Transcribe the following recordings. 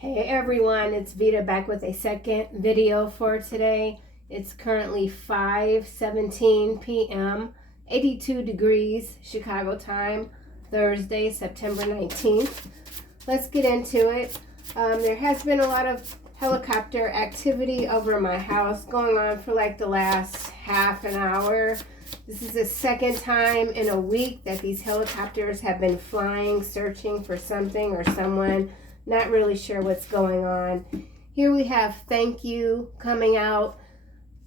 Hey everyone, it's Veda back with a second video for today. It's currently 5:17 p.m., 82 degrees Chicago time, Thursday, September 19th. Let's get into it. There has been a lot of helicopter activity over my house going on for like the last half an hour. This is the second time in a week that these helicopters have been flying, searching for something or someone. Not really sure what's going on. Here we have thank you coming out.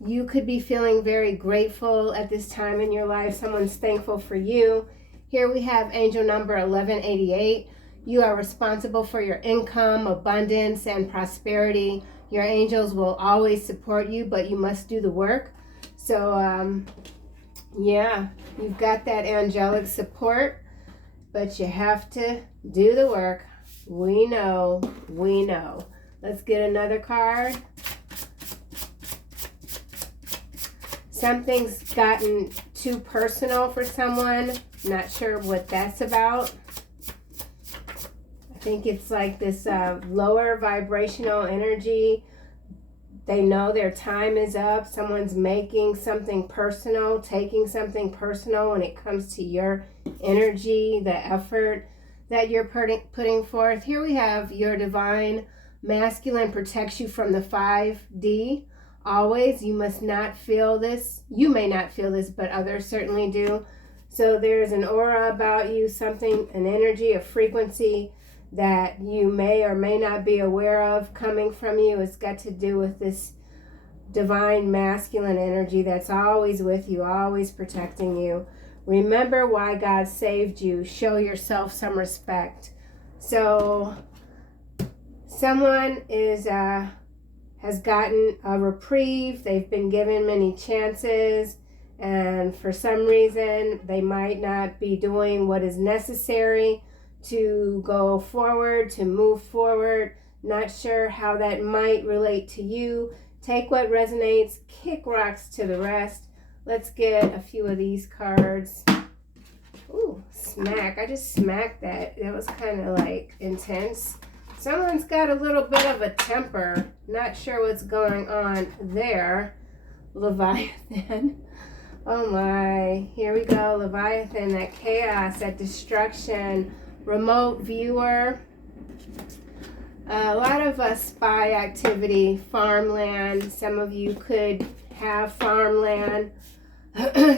You could be feeling very grateful at this time in your life. Someone's thankful for you. Here we have angel number 1188. You are responsible for your income, abundance, and prosperity. Your angels will always support you, but you must do the work. So, yeah, you've got that angelic support, but you have to do the work. We know. Let's get another card. Something's gotten too personal for someone. Not sure what that's about. I think it's like this lower vibrational energy. They know their time is up. Someone's making something personal, taking something personal when it comes to your energy, the effort that you're putting forth. Here we have your divine masculine protects you from the 5D. Always, you must not feel this. You may not feel this, but others certainly do. So there's an aura about you, something, an energy, a frequency that you may or may not be aware of coming from you. It's got to do with this divine masculine energy that's always with you, always protecting you. Remember why God saved you. Show yourself some respect. So someone has gotten a reprieve. They've been given many chances, and for some reason they might not be doing what is necessary to go forward, to move forward. Not sure how that might relate to you. Take what resonates, kick rocks to the rest. Let's get a few of these cards. Ooh, smack. I just smacked that. That was kind of like intense. Someone's got a little bit of a temper. Not sure what's going on there. Leviathan. Oh my. Here we go. Leviathan, that chaos, that destruction. Remote viewer. A lot of spy activity. Farmland. Some of you could have farmland.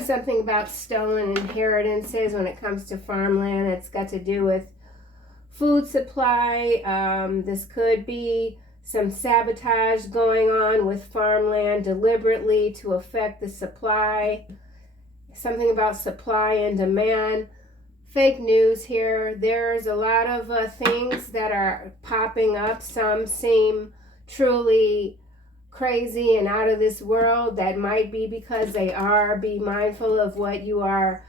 Something about stolen inheritances when it comes to farmland. It's got to do with food supply. This could be some sabotage going on with farmland deliberately to affect the supply. Something about supply and demand. Fake news here. There's a lot of things that are popping up. Some seem truly crazy and out of this world. That might be because they are. Be mindful of what you are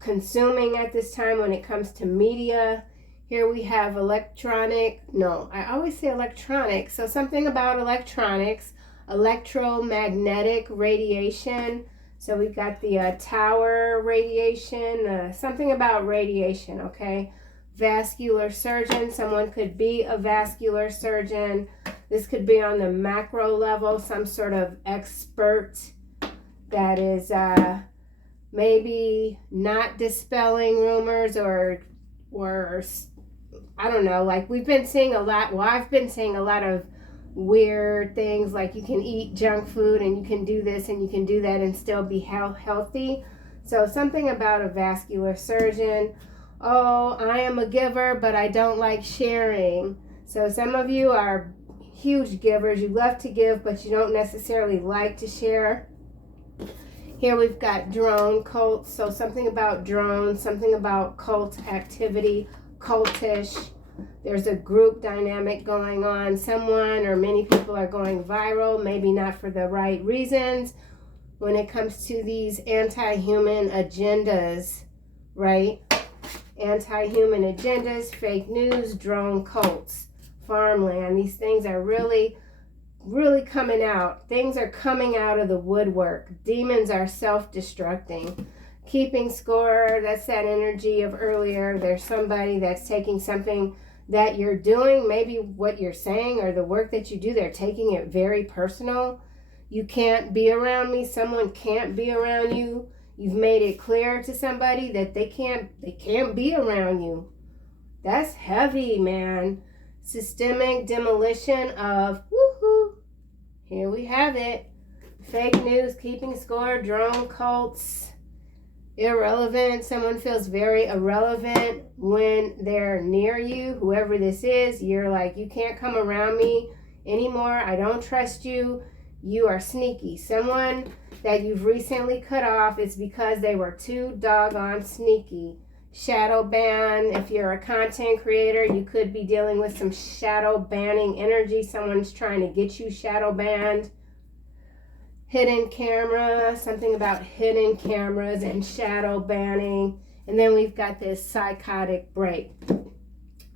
consuming at this time when it comes to media. Here we have electronic. No, I always say electronic. So something about electronics, electromagnetic radiation. So we've got the tower radiation, something about radiation, okay? Vascular surgeon. Someone could be a vascular surgeon. This could be on the macro level, some sort of expert that is maybe not dispelling rumors or I don't know, like we've been seeing a lot. Well, I've been seeing a lot of weird things like you can eat junk food and you can do this and you can do that and still be healthy. So something about a vascular surgeon. Oh, I am a giver, but I don't like sharing. So some of you are huge givers. You love to give, but you don't necessarily like to share. Here we've got drone cults. So something about drones, something about cult activity, cultish. There's a group dynamic going on. Someone or many people are going viral, maybe not for the right reasons. When it comes to these anti-human agendas, right? Anti-human agendas, fake news, drone cults, farmland. These things are really coming out. Things are coming out of the woodwork. Demons are self-destructing. Keeping score, that's that energy of earlier. There's somebody that's taking something that you're doing, maybe what you're saying or the work that you do, they're taking it very personal. You can't be around me. Someone can't be around you. You've made it clear to somebody that they can't be around you. That's heavy, man. Systemic demolition of, woohoo, here we have it. Fake news, keeping score, drone cults, irrelevant. Someone feels very irrelevant when they're near you. Whoever this is, you're like, you can't come around me anymore. I don't trust you. You are sneaky. Someone that you've recently cut off is because they were too doggone sneaky. Shadow ban. If you're a content creator, you could be dealing with some shadow banning energy. Someone's trying to get you shadow banned. Hidden camera, something about hidden cameras and shadow banning. And then we've got this psychotic break.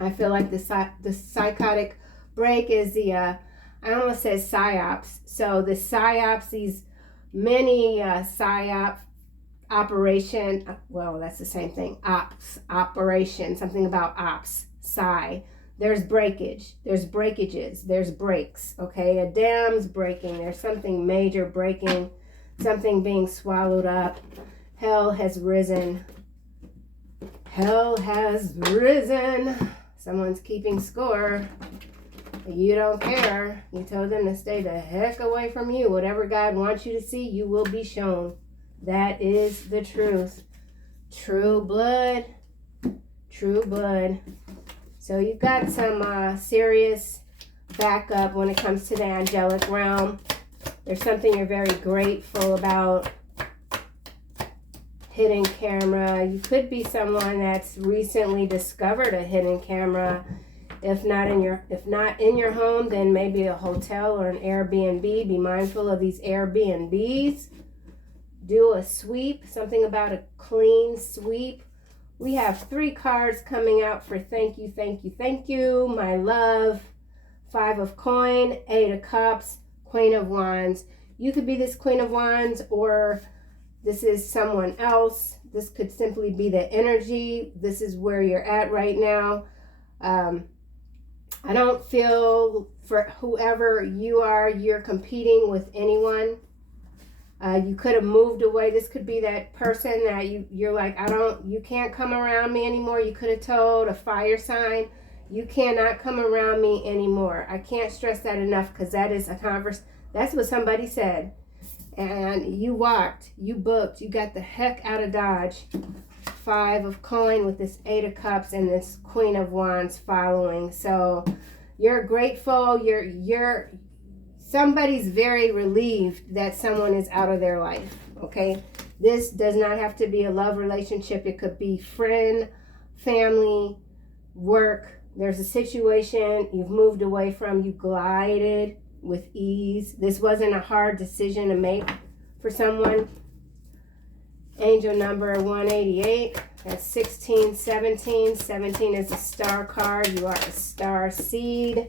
I feel like the psychotic break is the, I almost said psyops. So the psyops, these many psyop operation, well, that's the same thing. Operation, something about ops, psi. There's breakage, there's breakages, there's breaks, okay? A dam's breaking, there's something major breaking, something being swallowed up. Hell has risen. Hell has risen. Someone's keeping score. You don't care. You told them to stay the heck away from you. Whatever God wants you to see, you will be shown. That is the truth. True blood. True blood. So you've got some serious backup when it comes to the angelic realm. There's something you're very grateful about. Hidden camera. You could be someone that's recently discovered a hidden camera. If not in your home, then maybe a hotel or an Airbnb. Be mindful of these Airbnbs. Do a sweep, something about a clean sweep. We have 3 cards coming out for thank you, thank you, thank you, my love. 5 of coin, 8 of cups, Queen of Wands. You could be this Queen of Wands, or this is someone else. This could simply be the energy. This is where you're at right now. I don't feel for whoever you are, you're competing with anyone. You could have moved away. This could be that person that you're like, you can't come around me anymore. You could have told a fire sign, you cannot come around me anymore. I can't stress that enough, because that is a that's what somebody said. And you walked, you booked, you got the heck out of Dodge. 5 of coin with this 8 of cups and this Queen of Wands following. So you're grateful. Somebody's very relieved that someone is out of their life, okay? This does not have to be a love relationship. It could be friend, family, work. There's a situation you've moved away from. You glided with ease. This wasn't a hard decision to make for someone. Angel number 188. That's 16, 17. 17 is a star card. You are a star seed.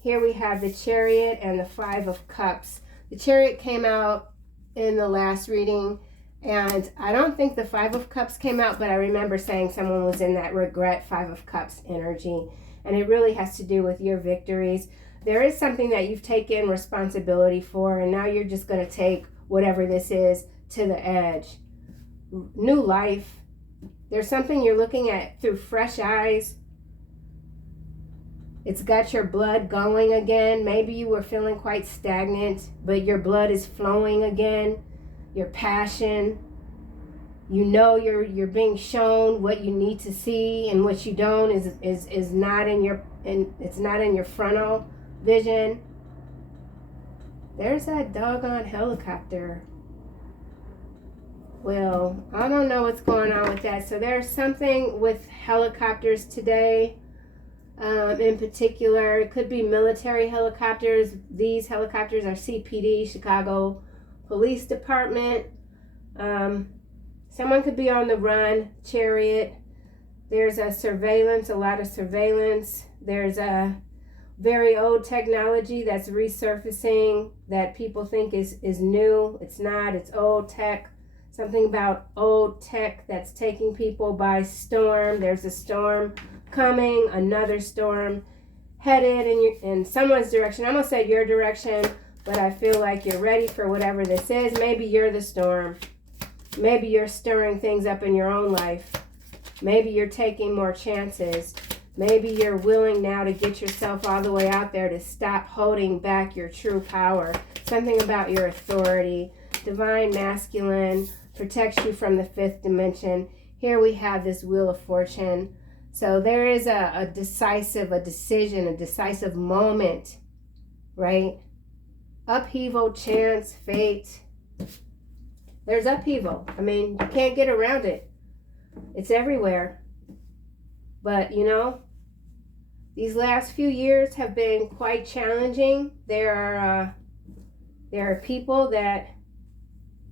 Here we have the Chariot and the 5 of Cups. The Chariot came out in the last reading, and I don't think the 5 of Cups came out, but I remember saying someone was in that regret 5 of Cups energy, and it really has to do with your victories. There is something that you've taken responsibility for, and now you're just going to take whatever this is to the edge. New life. There's something you're looking at through fresh eyes. It's got your blood going again. Maybe you were feeling quite stagnant, but your blood is flowing again. Your passion. You know you're being shown what you need to see, and what you don't is not in it's not in your frontal vision. There's that doggone helicopter. Well, I don't know what's going on with that. So there's something with helicopters today. In particular, it could be military helicopters. These helicopters are CPD, Chicago Police Department. Someone could be on the run. Chariot. There's a surveillance, a lot of surveillance. There's a very old technology that's resurfacing that people think is new. It's not. It's old tech. Something about old tech that's taking people by storm. There's a storm coming, another storm headed in someone's direction. I almost said your direction, but I feel like you're ready for whatever this is. Maybe you're the storm. Maybe you're stirring things up in your own life. Maybe you're taking more chances. Maybe you're willing now to get yourself all the way out there to stop holding back your true power. Something about your authority. Divine masculine protects you from the fifth dimension. Here we have this Wheel of Fortune. So there is a decisive, a decision, a decisive moment, right? Upheaval, chance, fate. There's upheaval. I mean, you can't get around it. It's everywhere. But, you know, these last few years have been quite challenging. There are people that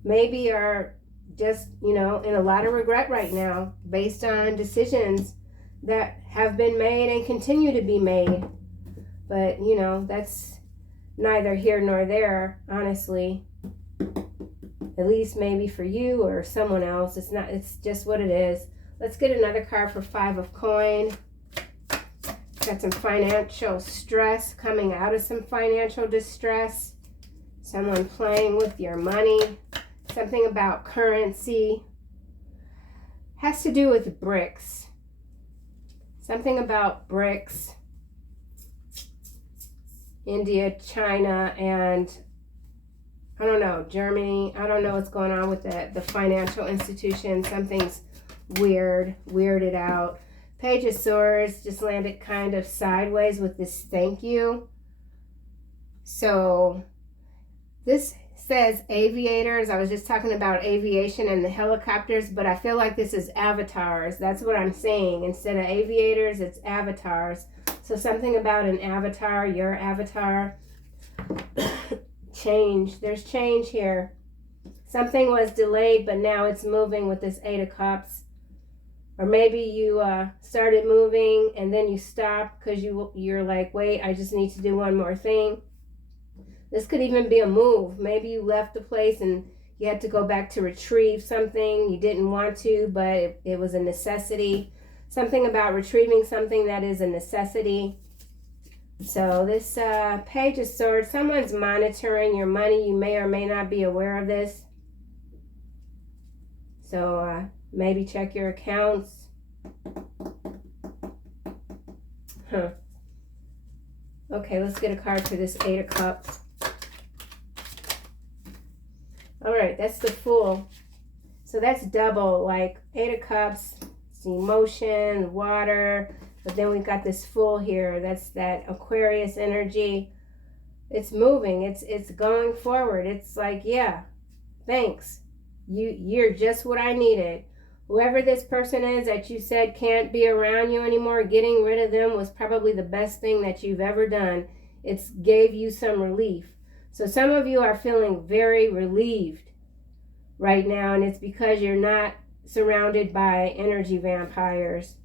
maybe are just, you know, in a lot of regret right now based on decisions that have been made and continue to be made. But, you know, that's neither here nor there, honestly. At least maybe for you or someone else. It's just what it is. Let's get another card for Five of Coin. Got some financial stress, coming out of some financial distress. Someone playing with your money. Something about currency. Has to do with bricks. Something about bricks. India, China, and I don't know, Germany. I don't know what's going on with the financial institution. Something's weirded out. Page of Swords just landed kind of sideways with this thank you. So this says aviators. I was just talking about aviation and the helicopters, but I feel like this is avatars. That's what I'm saying. Instead of aviators, it's avatars. So something about an avatar, your avatar. Change. There's change here. Something was delayed, but now it's moving with this Eight of Cups. Or maybe you started moving and then you stopped because you're like, wait, I just need to do one more thing. This could even be a move. Maybe you left the place and you had to go back to retrieve something. You didn't want to, but it was a necessity. Something about retrieving something that is a necessity. So this Page of Swords, someone's monitoring your money. You may or may not be aware of this. So maybe check your accounts. Okay, let's get a card for this Eight of Cups. All right, that's the Fool. So that's double, like Eight of Cups, it's emotion, water. But then we've got this Fool here. That's that Aquarius energy. It's moving. It's going forward. It's like, yeah, thanks. You're just what I needed. Whoever this person is that you said can't be around you anymore, getting rid of them was probably the best thing that you've ever done. It's gave you some relief. So some of you are feeling very relieved right now, and it's because you're not surrounded by energy vampires.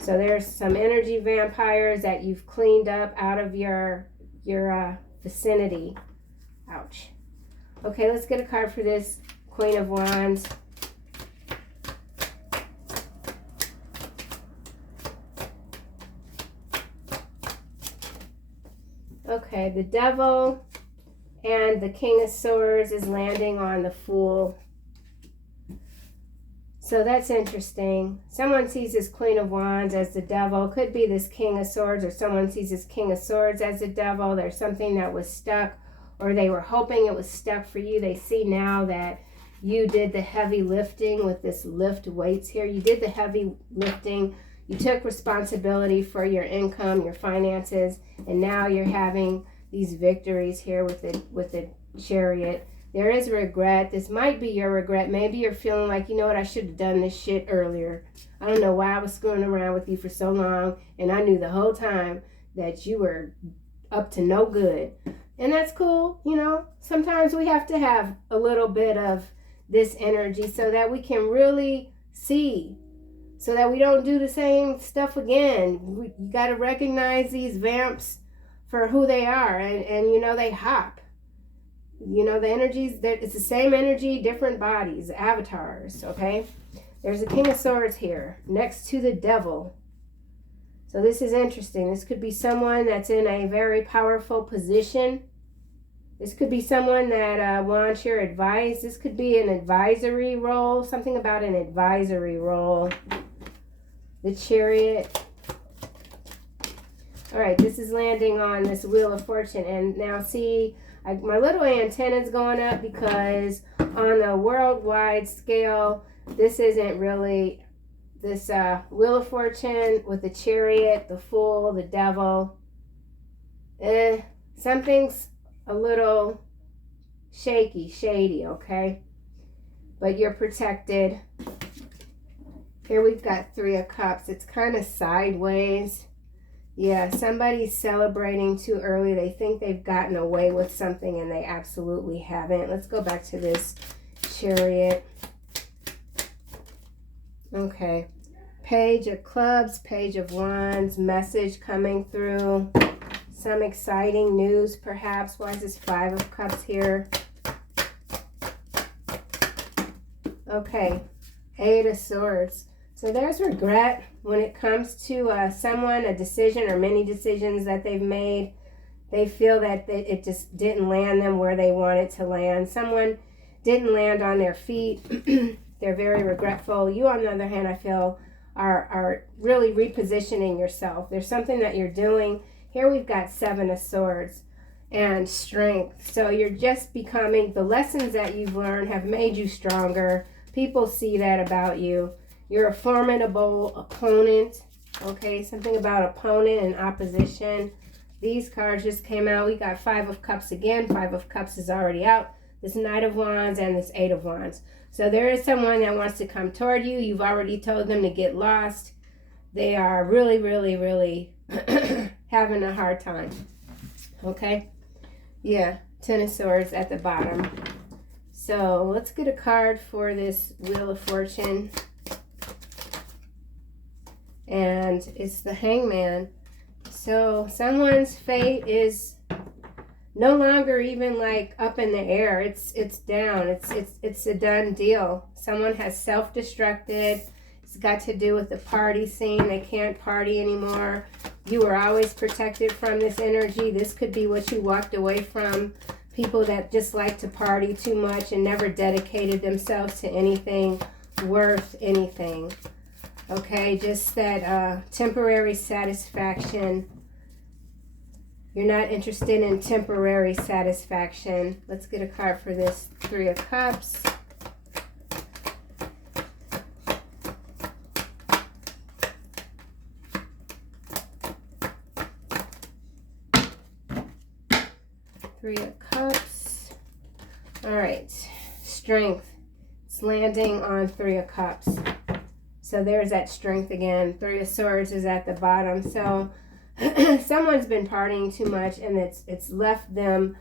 So there's some energy vampires that you've cleaned up out of your vicinity. Ouch. Okay, let's get a card for this Queen of Wands. Okay, the Devil and the King of Swords is landing on the Fool. So that's interesting. Someone sees this Queen of Wands as the Devil. Could be this King of Swords, or someone sees this King of Swords as the Devil. There's something that was stuck, or they were hoping it was stuck for you. They see now that you did the heavy lifting with this lift weights here. You did the heavy lifting. You took responsibility for your income, your finances, and now you're having these victories here with the Chariot. There is regret. This might be your regret. Maybe you're feeling like, you know what, I should have done this shit earlier. I don't know why I was screwing around with you for so long, and I knew the whole time that you were up to no good. And that's cool, you know. Sometimes we have to have a little bit of this energy so that we can really see, so that we don't do the same stuff again. You got to recognize these vamps for who they are, and you know, they hop. You know, the energies, it's the same energy, different bodies, avatars, okay? There's a King of Swords here next to the Devil. So this is interesting. This could be someone that's in a very powerful position. This could be someone that wants your advice. This could be an advisory role, something about an advisory role. The Chariot. All right, this is landing on this Wheel of Fortune. And now see, my little antenna's going up because on a worldwide scale, this isn't really this Wheel of Fortune with the Chariot, the Fool, the Devil. Something's a little shady, okay? But you're protected. Here we've got Three of Cups. It's kind of sideways. Yeah, somebody's celebrating too early. They think they've gotten away with something and they absolutely haven't. Let's go back to this Chariot. Okay. Page of Clubs, Page of Wands, message coming through. Some exciting news perhaps. Why is this Five of Cups here? Okay. Eight of Swords. So there's regret when it comes to someone, a decision or many decisions that they've made. They feel that it just didn't land them where they wanted to land. Someone didn't land on their feet. They're very regretful. You, on the other hand, I feel are really repositioning yourself. There's something that you're doing. Here we've got Seven of Swords and Strength. So you're just becoming, the lessons that you've learned have made you stronger. People see that about you. You're a formidable opponent, okay? Something about opponent and opposition. These cards just came out. We got Five of Cups again. Five of Cups is already out. This Knight of Wands and this Eight of Wands. So there is someone that wants to come toward you. You've already told them to get lost. They are really, really, really having a hard time, okay? Yeah, Ten of Swords at the bottom. So let's get a card for this Wheel of Fortune. And it's the Hangman. So someone's fate is no longer even like up in the air. It's down. It's a done deal. Someone has self-destructed. It's got to do with the party scene. They can't party anymore. You were always protected from this energy. This could be what you walked away from. People that just like to party too much and never dedicated themselves to anything worth anything. Okay, just that temporary satisfaction. You're not interested in temporary satisfaction. Let's get a card for this Three of Cups. Three of Cups. All right, Strength. It's landing on Three of Cups. So there's that Strength again. Three of Swords is at the bottom. So someone's been partying too much and it's left them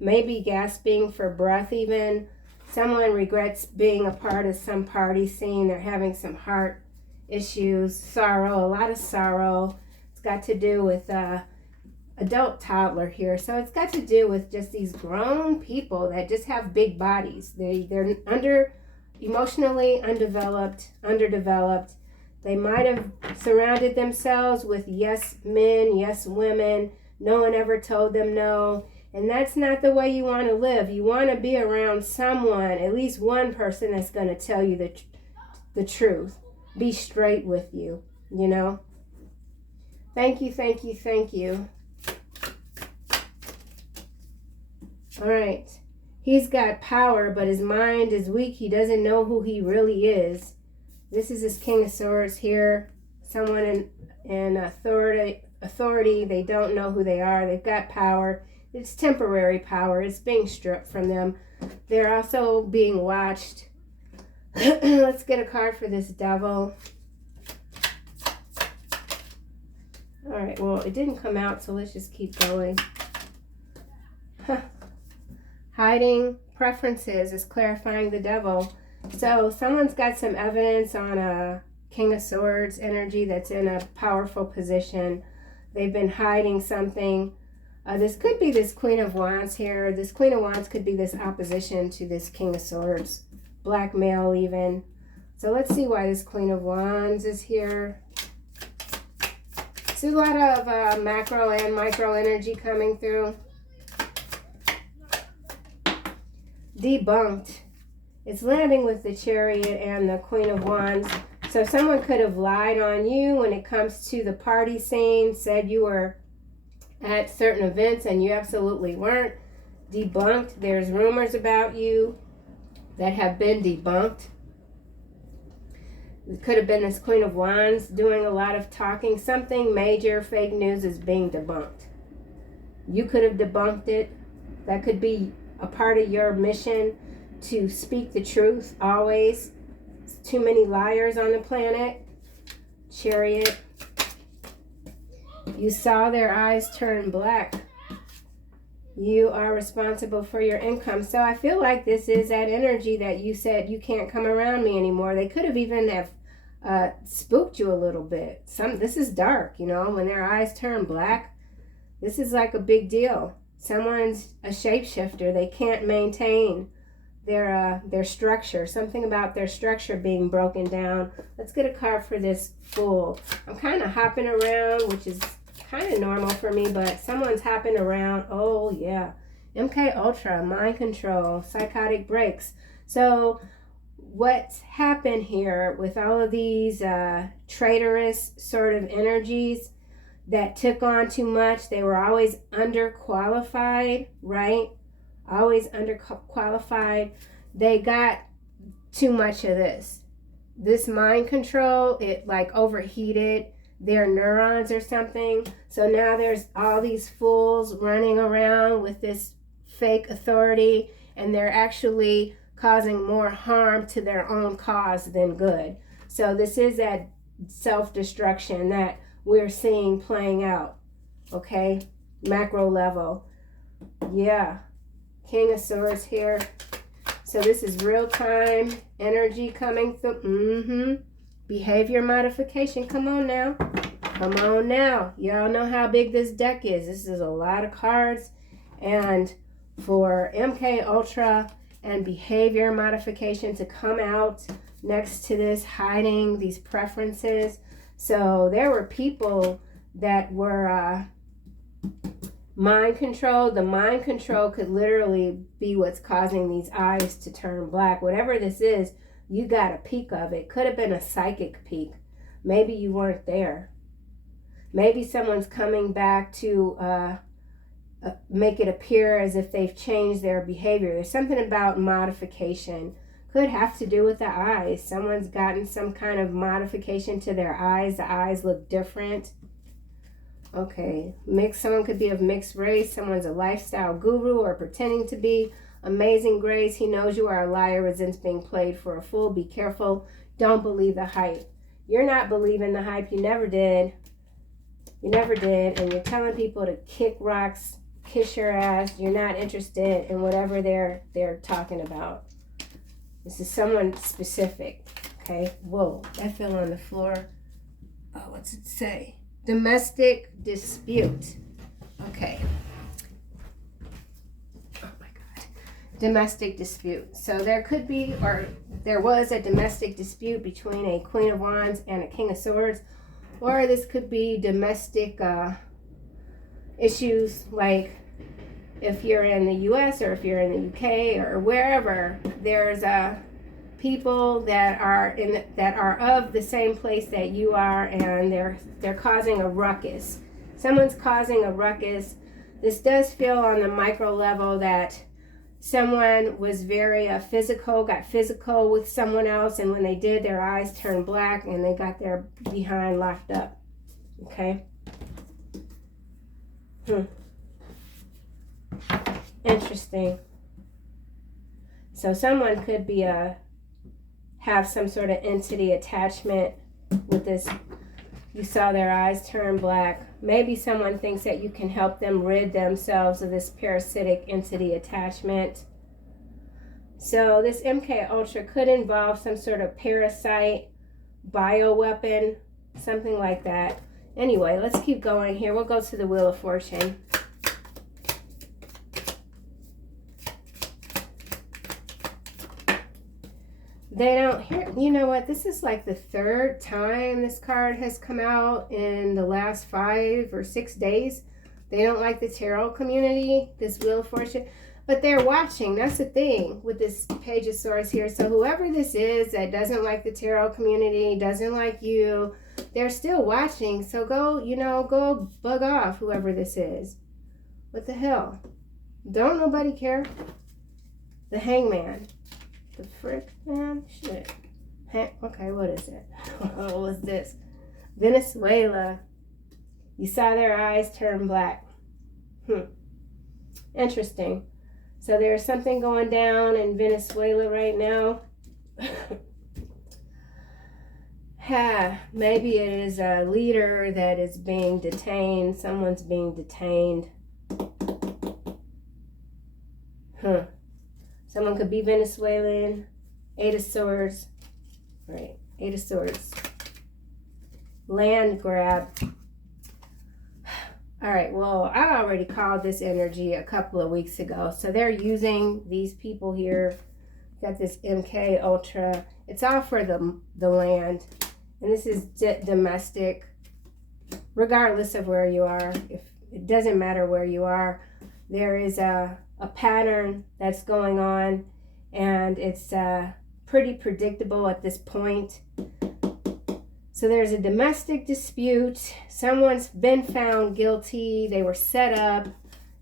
maybe gasping for breath even. Someone regrets being a part of some party scene. They're having some heart issues, sorrow, a lot of sorrow. It's got to do with adult toddler here. So it's got to do with just these grown people that just have big bodies. They're emotionally underdeveloped. They might have surrounded themselves with yes men, yes women. No one ever told them no. And that's not the way you want to live. You want to be around someone, at least one person that's going to tell you the truth. Be straight with you, you know. Thank you, thank you, thank you. All right. He's got power, but his mind is weak. He doesn't know who he really is. This is his King of Swords here. Someone in authority. They don't know who they are. They've got power. It's temporary power. It's being stripped from them. They're also being watched. Let's get a card for this Devil. All right, well, it didn't come out, so let's just keep going. Hiding preferences is clarifying the Devil. So someone's got some evidence on a King of Swords energy that's in a powerful position. They've been hiding something. This could be this Queen of Wands here. This Queen of Wands could be this opposition to this King of Swords. Blackmail even. So let's see why this Queen of Wands is here. See a lot of macro and micro energy coming through. Debunked. It's landing with the Chariot and the Queen of Wands. So someone could have lied on you when it comes to the party scene, said you were at certain events and you absolutely weren't. Debunked. There's rumors about you that have been debunked. It could have been this Queen of Wands doing a lot of talking. Something major, fake news is being debunked. You could have debunked it. That could be a part of your mission to speak the truth always. Too many liars on the planet. Chariot. You saw their eyes turn black. You are responsible for your income. So I feel like this is that energy that you said you can't come around me anymore. They could have even have spooked you a little bit. This is dark, you know, when their eyes turn black. This is like a big deal. Someone's a shapeshifter. They can't maintain their structure. Something about their structure being broken down. Let's get a card for this Fool. I'm kind of hopping around, which is kind of normal for me, but someone's hopping around. Oh yeah, MK Ultra, mind control, psychotic breaks. So what's happened here with all of these traitorous sort of energies that took on too much? They were always underqualified, right? Always underqualified. They got too much of this mind control. It like overheated their neurons or something. So now there's all these fools running around with this fake authority, and they're actually causing more harm to their own cause than good. So this is that self-destruction that we're seeing playing out. Okay, macro level. Yeah, King of Swords here. So this is real-time energy coming through. Behavior modification. Come on now. Come on now. Y'all know how big this deck is. This is a lot of cards. And for MK Ultra and behavior modification to come out next to this, hiding these preferences. So there were people that were mind control. The mind control could literally be what's causing these eyes to turn black. Whatever this is, you got a peek of it. Could have been a psychic peek. Maybe you weren't there. Maybe someone's coming back to make it appear as if they've changed their behavior. There's something about modification. Could have to do with the eyes. Someone's gotten some kind of modification to their eyes. The eyes look different. Okay, someone could be of mixed race. Someone's a lifestyle guru or pretending to be. Amazing grace. He knows you are a liar, resents being played for a fool. Be careful. Don't believe the hype. You're not believing the hype. You never did. You never did. And you're telling people to kick rocks, kiss your ass. You're not interested in whatever they're talking about. This is someone specific. Okay. Whoa, that fell on the floor. Oh, what's it say? Domestic dispute. Okay. Oh my God. Domestic dispute. So there could be, or there was, a domestic dispute between a Queen of Wands and a King of Swords. Or this could be domestic issues, like if you're in the U.S. or if you're in the U.K. or wherever, there's people that are of the same place that you are, and they're causing a ruckus. Someone's causing a ruckus. This does feel on the micro level that someone was very got physical with someone else, and when they did, their eyes turned black and they got their behind locked up. Okay. Interesting. So someone could be have some sort of entity attachment with this. You saw their eyes turn black. Maybe someone thinks that you can help them rid themselves of this parasitic entity attachment. So this MK Ultra could involve some sort of parasite, bioweapon, something like that. Anyway, let's keep going here. We'll go to the Wheel of Fortune. they don't hear. You know what? This is like the third time this card has come out in the last 5 or 6 days. They don't like the tarot community, this Wheel of Fortune, but they're watching. That's the thing with this Page of Swords here. So whoever this is that doesn't like the tarot community, doesn't like you, they're still watching. So go, go bug off, whoever this is. What the hell? Don't nobody care. The Hangman. The frick, man? Shit. Okay, what is it? Oh, what's this? Venezuela. You saw their eyes turn black. Interesting. So there's something going down in Venezuela right now. Maybe it is a leader that is being detained. Someone's being detained. Someone could be Venezuelan. 8 of Swords. Right. 8 of Swords. Land grab. All right, well, I already called this energy a couple of weeks ago. So they're using these people here. Got this MK Ultra. It's all for the land. And this is domestic, regardless of where you are. If it doesn't matter where you are, there is a pattern that's going on. And it's pretty predictable at this point. So there's a domestic dispute. Someone's been found guilty. They were set up.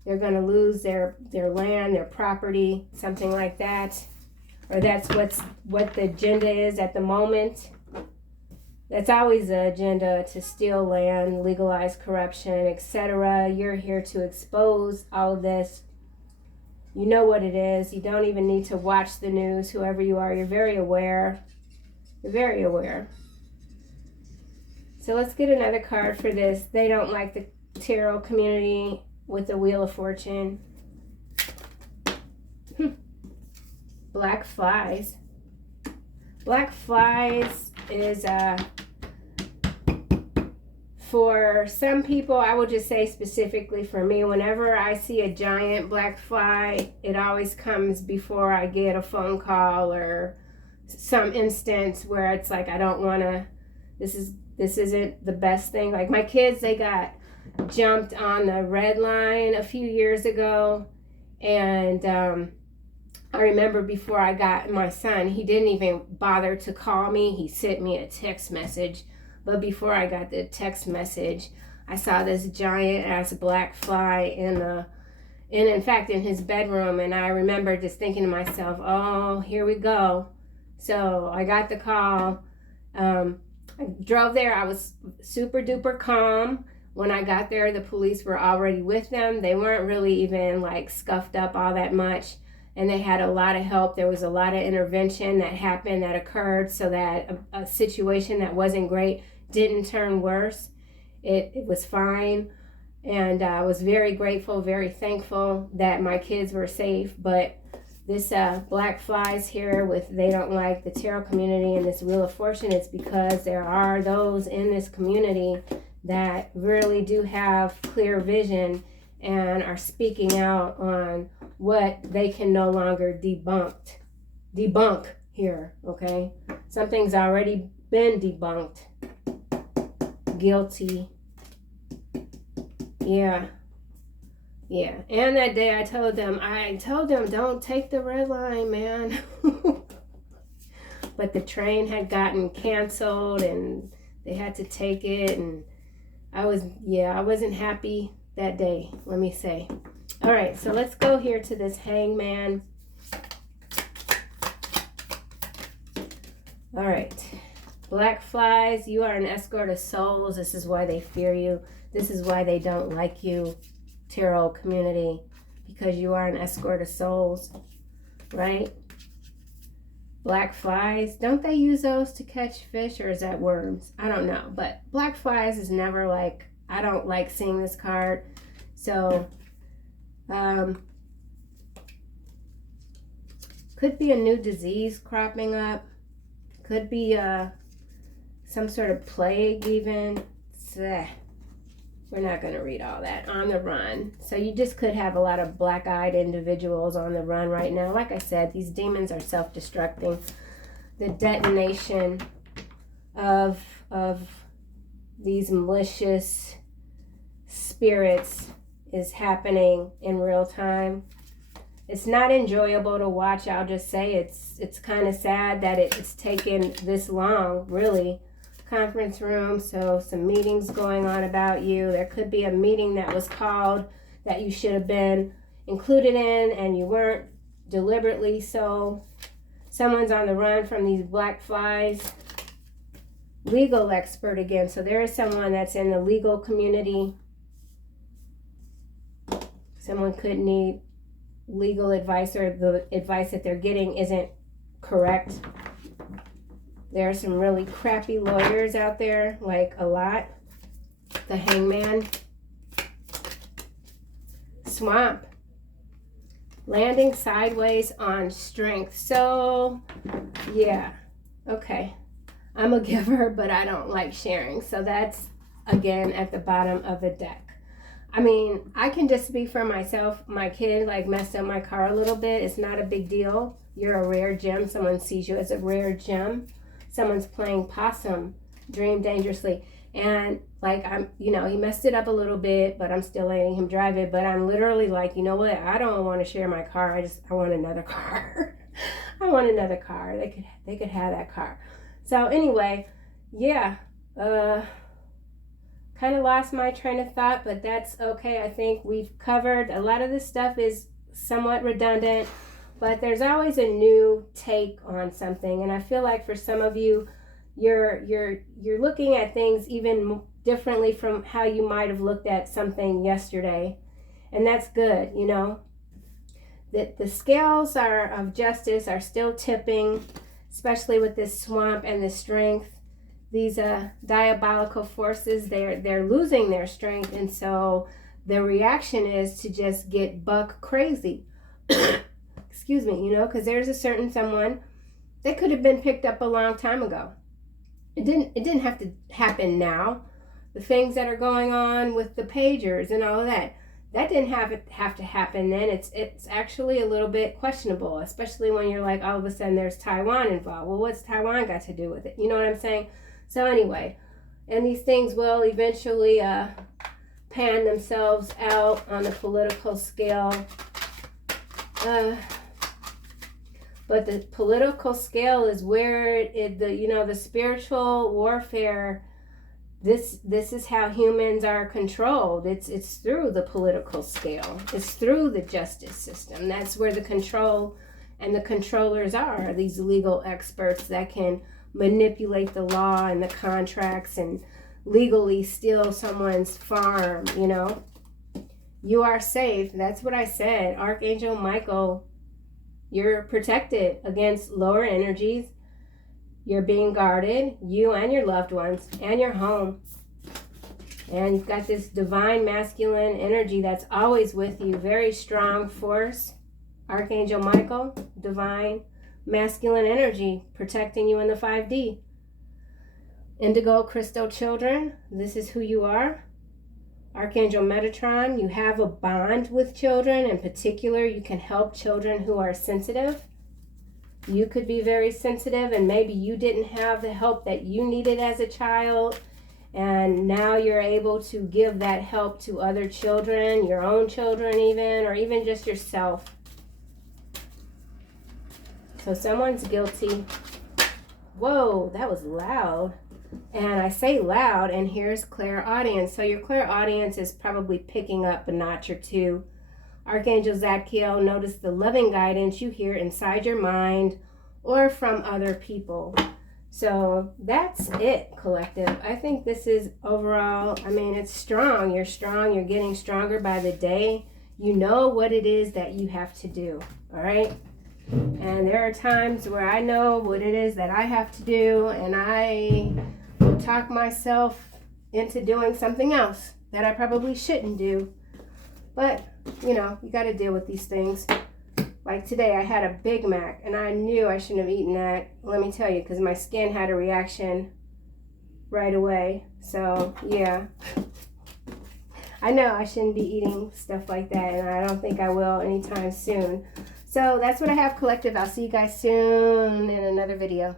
They're going to lose their land, their property, something like that. Or that's what the agenda is at the moment. That's always the agenda, to steal land, legalize corruption, etc. You're here to expose all of this. You know what it is. You don't even need to watch the news, whoever you are. You're very aware. You're very aware. So let's get another card for this. They don't like the tarot community with the Wheel of Fortune. Black flies. Black flies is for some people, I will just say specifically for me, whenever I see a giant black fly, it always comes before I get a phone call or some instance where it's like, I don't want to, this isn't the best thing. Like my kids, they got jumped on the red line a few years ago. And I remember before I got my son, he didn't even bother to call me. He sent me a text message. But before I got the text message, I saw this giant ass black fly in fact in his bedroom. And I remember just thinking to myself, oh, here we go. So I got the call. I drove there. I was super duper calm. When I got there, the police were already with them. They weren't really even like scuffed up all that much. And they had a lot of help. There was a lot of intervention that happened, that occurred, so that a situation that wasn't great didn't turn worse. It was fine. And I was very grateful, very thankful that my kids were safe. But this black flies here with they don't like the tarot community and this Wheel of Fortune, it's because there are those in this community that really do have clear vision and are speaking out on what they can no longer debunk here, okay? Something's already been debunked. Guilty. Yeah. And that day I told them, don't take the red line, man. But the train had gotten canceled and they had to take it, and I wasn't happy that day, let me say. All right, so let's go here to this Hangman. All right. Black flies, you are an escort of souls. This is why they fear you. This is why they don't like you, tarot community, because you are an escort of souls, right? Black flies, don't they use those to catch fish, or is that worms? I don't know, but black flies is never like, I don't like seeing this card. So, could be a new disease cropping up. Could be some sort of plague even. We're not going to read all that. On the run. So you just could have a lot of black-eyed individuals on the run right now. Like I said, these demons are self-destructing. the detonation of these malicious spirits is happening in real time. It's not enjoyable to watch. I'll just say it's kind of sad that it's taken this long, really. Conference room, so some meetings going on about you. There could be a meeting that was called that you should have been included in and you weren't, deliberately so. Someone's on the run from these black flies. Legal expert again. So there is someone that's in the legal community. Someone could need legal advice, or the advice that they're getting isn't correct. There are some really crappy lawyers out there, like a lot. The Hangman. Swamp. Landing sideways on strength. So, yeah. Okay. I'm a giver, but I don't like sharing. So that's, again, at the bottom of the deck. I mean, I can just speak for myself. My kid, like, messed up my car a little bit. It's not a big deal. You're a rare gem. Someone sees you as a rare gem. Someone's playing possum, dream dangerously. And like, he messed it up a little bit, but I'm still letting him drive it. But I'm literally like, you know what? I don't want to share my car. I want another car. I want another car. They could have that car. So anyway, yeah, kind of lost my train of thought, but that's okay. I think we've covered a lot of this stuff is somewhat redundant. But there's always a new take on something, and I feel like for some of you, you're looking at things even differently from how you might have looked at something yesterday, and that's good. That the scales of justice are still tipping, especially with this swamp and the strength. These diabolical forces, they're losing their strength, and so the reaction is to just get buck crazy. Excuse me, because there's a certain someone that could have been picked up a long time ago. It didn't have to happen now. The things that are going on with the pagers and all of that didn't have to happen then. It's actually a little bit questionable, especially when you're like, all of a sudden there's Taiwan involved. Well, what's Taiwan got to do with it? You know what I'm saying? So anyway, and these things will eventually pan themselves out on the political scale. But the political scale is where the spiritual warfare, this is how humans are controlled. It's through the political scale. It's through the justice system. That's where the control and the controllers are, these legal experts that can manipulate the law and the contracts and legally steal someone's farm, You are safe. That's what I said. Archangel Michael, you're protected against lower energies. You're being guarded, you and your loved ones, and your home. And you've got this divine masculine energy that's always with you. Very strong force. Archangel Michael, divine masculine energy, protecting you in the 5D. Indigo crystal children, this is who you are. Archangel Metatron, you have a bond with children. In particular, you can help children who are sensitive. You could be very sensitive, and maybe you didn't have the help that you needed as a child, and now you're able to give that help to other children, your own children even, or even just yourself. So someone's guilty. Whoa, that was loud. And I say loud, and here's clairaudience. So your clairaudience is probably picking up a notch or two. Archangel Zadkiel, notice the loving guidance you hear inside your mind or from other people. So that's it, collective. I think this is overall, it's strong. You're getting stronger by the day. You know what it is that you have to do, all right? And there are times where I know what it is that I have to do, and I will talk myself into doing something else that I probably shouldn't do. But, you got to deal with these things. Like today, I had a Big Mac, and I knew I shouldn't have eaten that. Let me tell you, because my skin had a reaction right away. So, yeah. I know I shouldn't be eating stuff like that, and I don't think I will anytime soon. So that's what I have, collective. I'll see you guys soon in another video.